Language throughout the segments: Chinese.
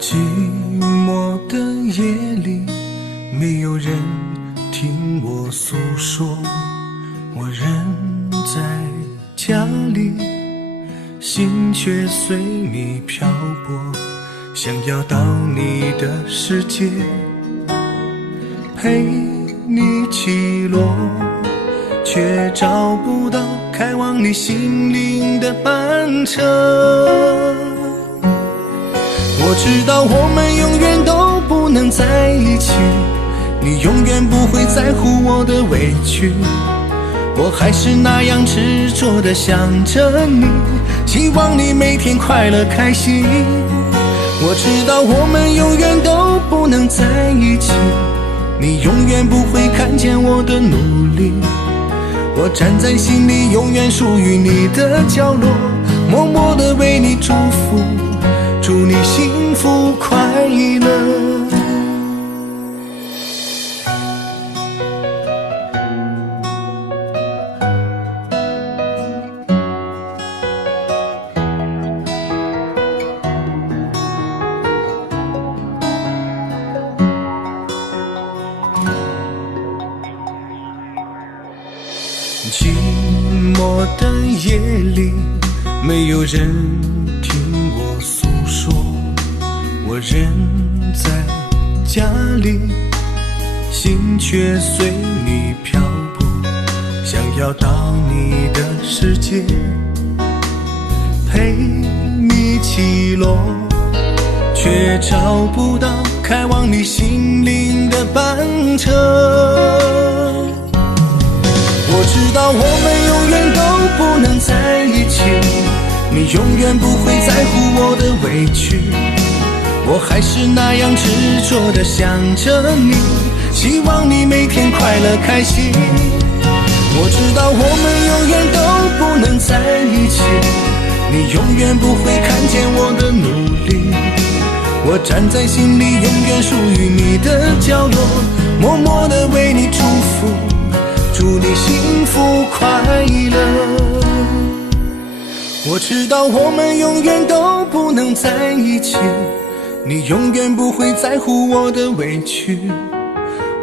寂寞的夜里，没有人听我诉说，我人在家里，心却随你漂泊，想要到你的世界陪你起落，却找不到开往你心灵的班车。我知道我们永远都不能在一起，你永远不会在乎我的委屈，我还是那样执着地想着你，希望你每天快乐开心。我知道我们永远都不能在一起，你永远不会看见我的努力，我站在心里永远属于你的角落，默默地为你祝福，祝你幸福快乐。寂寞的夜里，没有人听我诉说，我人在家里，心却随你漂泊，想要到你的世界陪你起落，却找不到开往你心灵的班车。我知道我们永远都不能在一起，你永远不会在乎我的委屈，我还是那样执着地想着你，希望你每天快乐开心。我知道我们永远都不能在一起，你永远不会看见我的努力，我站在心里永远属于你的角落，默默地为你祝福，祝你幸福快乐。我知道我们永远都不能在一起，你永远不会在乎我的委屈，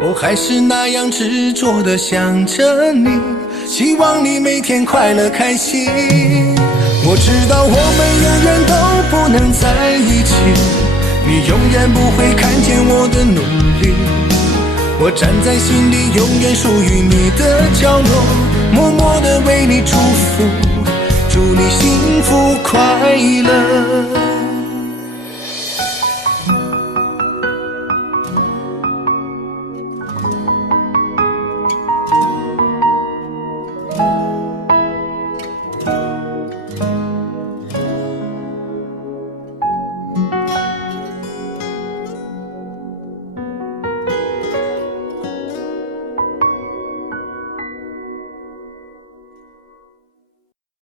我还是那样执着地想着你，希望你每天快乐开心。我知道我们永远都不能在一起，你永远不会看见我的努力，我站在心里永远属于你的角落，默默地为你祝福，祝你幸福快乐。